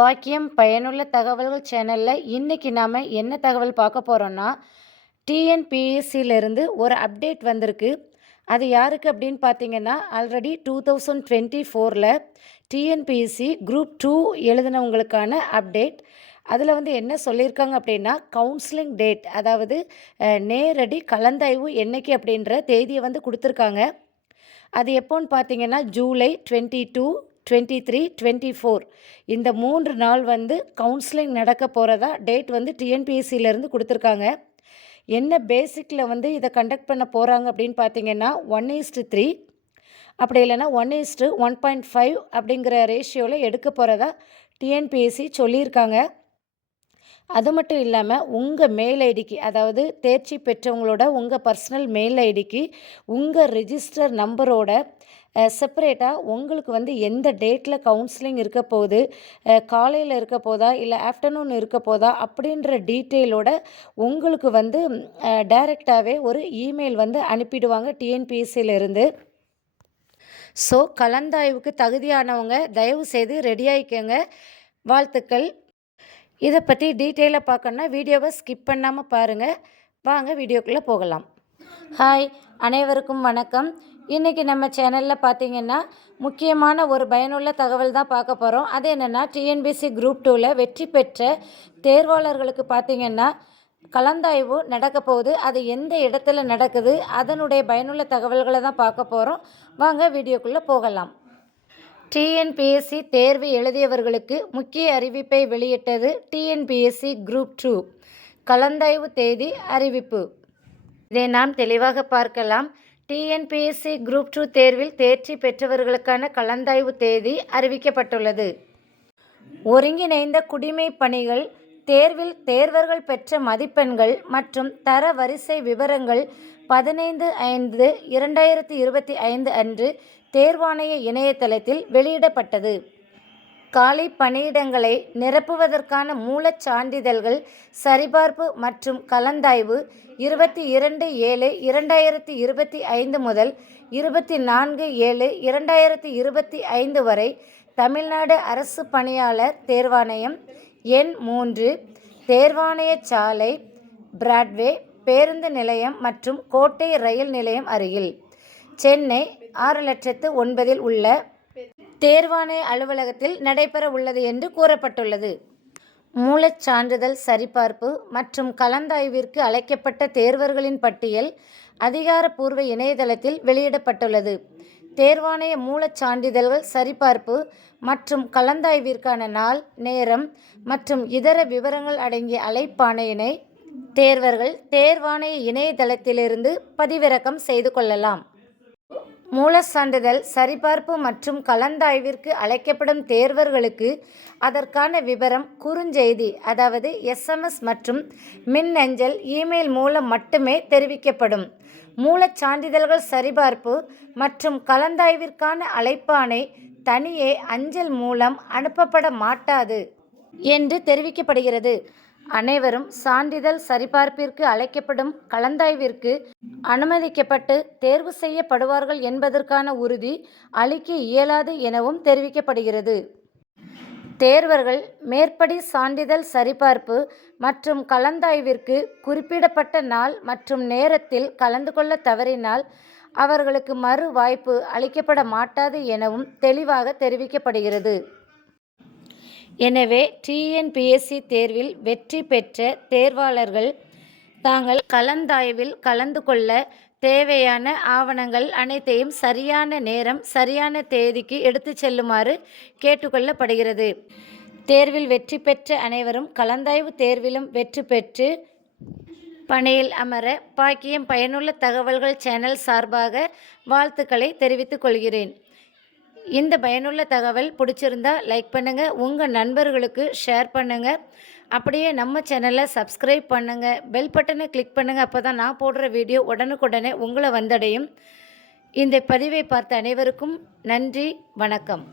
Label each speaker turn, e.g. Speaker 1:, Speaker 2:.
Speaker 1: பாக்கியம் பயனுள்ள தகவல்கள் சேனலில் இன்றைக்கி நாம் என்ன தகவல் பார்க்க போகிறோன்னா டிஎன்பிஎஸ்சியிலேருந்து ஒரு அப்டேட் வந்திருக்கு. அது யாருக்கு அப்படின்னு பார்த்தீங்கன்னா ஆல்ரெடி டூ தௌசண்ட் டுவெண்ட்டி ஃபோரில் டிஎன்பிஎஸ்சி குரூப் டூ எழுதினவங்களுக்கான அப்டேட். அதில் வந்து என்ன சொல்லியிருக்காங்க அப்படின்னா கவுன்சிலிங் டேட் அதாவது நேரடி கலந்தாய்வு என்னைக்கு அப்படின்ற தேதியை வந்து கொடுத்துருக்காங்க. அது எப்போன்னு பார்த்தீங்கன்னா July twenty two twenty three twenty four. இந்த மூன்று நாள் வந்து கவுன்சிலிங் நடக்க போகிறதா டேட் வந்து டிஎன்பிஎஸ்சியிலேருந்து கொடுத்துருக்காங்க. என்ன பேசிக்கில் வந்து இதை கண்டக்ட் பண்ண போகிறாங்க அப்படின்னு பார்த்தீங்கன்னா ஒன் ஈஸ்ட்டு த்ரீ. அப்படி இல்லைன்னா one is to one point five அப்படிங்கிற ரேஷியோவில் எடுக்க போகிறதா டிஎன்பிஎஸ்சி சொல்லியிருக்காங்க. அது மட்டும் இல்லாமல் உங்கள் மெயில் ஐடிக்கு அதாவது தேர்ச்சி பெற்றவங்களோட உங்கள் பர்சனல் மெயில் ஐடிக்கு உங்கள் ரிஜிஸ்டர் நம்பரோட செப்பரேட்டாக உங்களுக்கு வந்து எந்த டேட்டில் கவுன்சிலிங் இருக்க போகுது? காலையில் இருக்க போதா? இல்லை ஆஃப்டர்நூன் இருக்க போதா? அப்படின்ற டீட்டெயிலோட உங்களுக்கு வந்து டைரெக்டாகவே ஒரு இமெயில் வந்து அனுப்பிடுவாங்க டிஎன்பிஎஸ்சியிலேருந்து ஸோ கலந்தாய்வுக்கு தகுதியானவங்க தயவு செய்து ரெடி ஆகிக்கோங்க வாழ்த்துக்கள். இதை பற்றி டீட்டெயிலாக பார்க்கணுன்னா வீடியோவை ஸ்கிப் பண்ணாமல் பாருங்கள் வாங்க வீடியோக்குள்ளே போகலாம். ஹாய் அனைவருக்கும் வணக்கம். இன்றைக்கி நம்ம சேனலில் பார்த்தீங்கன்னா முக்கியமான ஒரு பயனுள்ள தகவல் தான் பார்க்க போகிறோம் அது என்னென்னா டிஎன்பிசி குரூப் டூவில் வெற்றி பெற்ற தேர்வாளர்களுக்கு பார்த்தீங்கன்னா கலந்தாய்வு நடக்க போகுது. அது எந்த இடத்துல நடக்குது அதனுடைய பயனுள்ள தகவல்களை தான் பார்க்க போகிறோம் வாங்க வீடியோக்குள்ளே போகலாம். டிஎன்பிஎஸ்சி தேர்வு எழுதியவர்களுக்கு முக்கிய அறிவிப்பை வெளியிட்டது டிஎன்பிஎஸ்சி குரூப் டூ கலந்தாய்வு தேதி அறிவிப்பு. இதை நாம் தெளிவாக பார்க்கலாம். டிஎன்பிஎஸ்சி குரூப் டூ தேர்வில் தேர்ச்சி பெற்றவர்களுக்கான கலந்தாய்வு தேதி அறிவிக்கப்பட்டுள்ளது. ஒருங்கிணைந்த குடிமை பணிகள் தேர்வில் தேர்வர்கள் பெற்ற மதிப்பெண்கள் மற்றும் தர வரிசை விவரங்கள் பதினைந்து ஐந்து இரண்டாயிரத்தி இருபத்தி ஐந்து அன்று தேர்வாணைய இணையதளத்தில் வெளியிடப்பட்டது. காலி பணியிடங்களை நிரப்புவதற்கான மூலச் சான்றிதழ்கள் சரிபார்ப்பு மற்றும் கலந்தாய்வு இருபத்தி இரண்டு ஏழு இரண்டாயிரத்தி இருபத்தி ஐந்து முதல் இருபத்தி நான்கு ஏழு இரண்டாயிரத்தி இருபத்தி ஐந்து வரை தமிழ்நாடு அரசு பணியாளர் தேர்வாணையம் எண் மூன்று தேர்வாணைய சாலை பிராட்வே பேருந்து நிலையம் மற்றும் கோட்டை ரயில் நிலையம் அருகில். சென்னை ஆறு லட்சத்து ஒன்பதில் உள்ள தேர்வாணைய அலுவலகத்தில் நடைபெற உள்ளது என்று கூறப்பட்டுள்ளது. மூலச் சான்றிதழ் சரிபார்ப்பு மற்றும் கலந்தாய்விற்கு அழைக்கப்பட்ட தேர்வர்களின் பட்டியல் அதிகாரப்பூர்வ இணையதளத்தில் வெளியிடப்பட்டுள்ளது. தேர்வாணைய மூலச் சான்றிதழ்கள் சரிபார்ப்பு மற்றும் கலந்தாய்விற்கான நாள் நேரம் மற்றும் இதர விவரங்கள் அடங்கிய அழைப்பாணையினை தேர்வர்கள் தேர்வாணைய இணையதளத்திலிருந்து பதிவிறக்கம் செய்து கொள்ளலாம். மூலச் சான்றிதழ் சரிபார்ப்பு மற்றும் கலந்தாய்விற்கு அழைக்கப்படும் தேர்வர்களுக்கு அதற்கான விவரம் குறுஞ்செய்தி அதாவது எஸ்எம்எஸ் மற்றும் மின்னஞ்சல் இமெயில் மூலம் மட்டுமே தெரிவிக்கப்படும். மூலச் சான்றிதழ்கள் சரிபார்ப்பு மற்றும் கலந்தாய்விற்கான அழைப்பானை தனியே அஞ்சல் மூலம் அனுப்பப்பட மாட்டாது என்று தெரிவிக்கப்படுகிறது. அனைவரும் சான்றிதழ் சரிபார்ப்பிற்கு அழைக்கப்படும் கலந்தாய்விற்கு அனுமதிக்கப்பட்டு தேர்வு செய்யப்படுவார்கள் என்பதற்கான உறுதி அளிக்க இயலாது எனவும் தெரிவிக்கப்படுகிறது. தேர்வர்கள் மேற்படி சான்றிதழ் சரிபார்ப்பு மற்றும் கலந்தாய்விற்கு குறிப்பிடப்பட்ட நாள் மற்றும் நேரத்தில் கலந்து கொள்ள தவறினால் அவர்களுக்கு மறு வாய்ப்பு அளிக்கப்பட மாட்டாது எனவும் தெளிவாக தெரிவிக்கப்படுகிறது. எனவே டிஎன்பிஎஸ்சி தேர்வில் வெற்றி பெற்ற தேர்வாளர்கள் தாங்கள் கலந்தாய்வில் கலந்து கொள்ள தேவையான ஆவணங்கள் அனைத்தையும் சரியான நேரம் சரியான தேதிக்கு எடுத்துச் செல்லுமாறு கேட்டுக்கொள்ளப்படுகிறது. தேர்வில் வெற்றி பெற்ற அனைவரும் கலந்தாய்வு தேர்விலும் வெற்றி பெற்று பணியில் அமர பாக்கியம் பயனுள்ள தகவல்கள் சேனல் சார்பாக வாழ்த்துக்களை தெரிவித்துக் கொள்கிறேன். இந்த பயனுள்ள தகவல் பிடிச்சிருந்தா லைக் பண்ணுங்கள் உங்கள் நண்பர்களுக்கு ஷேர் பண்ணுங்கள் அப்படியே நம்ம சேனலை சப்ஸ்கிரைப் பண்ணுங்கள் பெல் பட்டனை கிளிக் பண்ணுங்கள் அப்போ தான் நான் போடுற வீடியோ உடனுக்குடனே உங்களை வந்தடையும். இந்த பதிவை பார்த்த அனைவருக்கும் நன்றி வணக்கம்.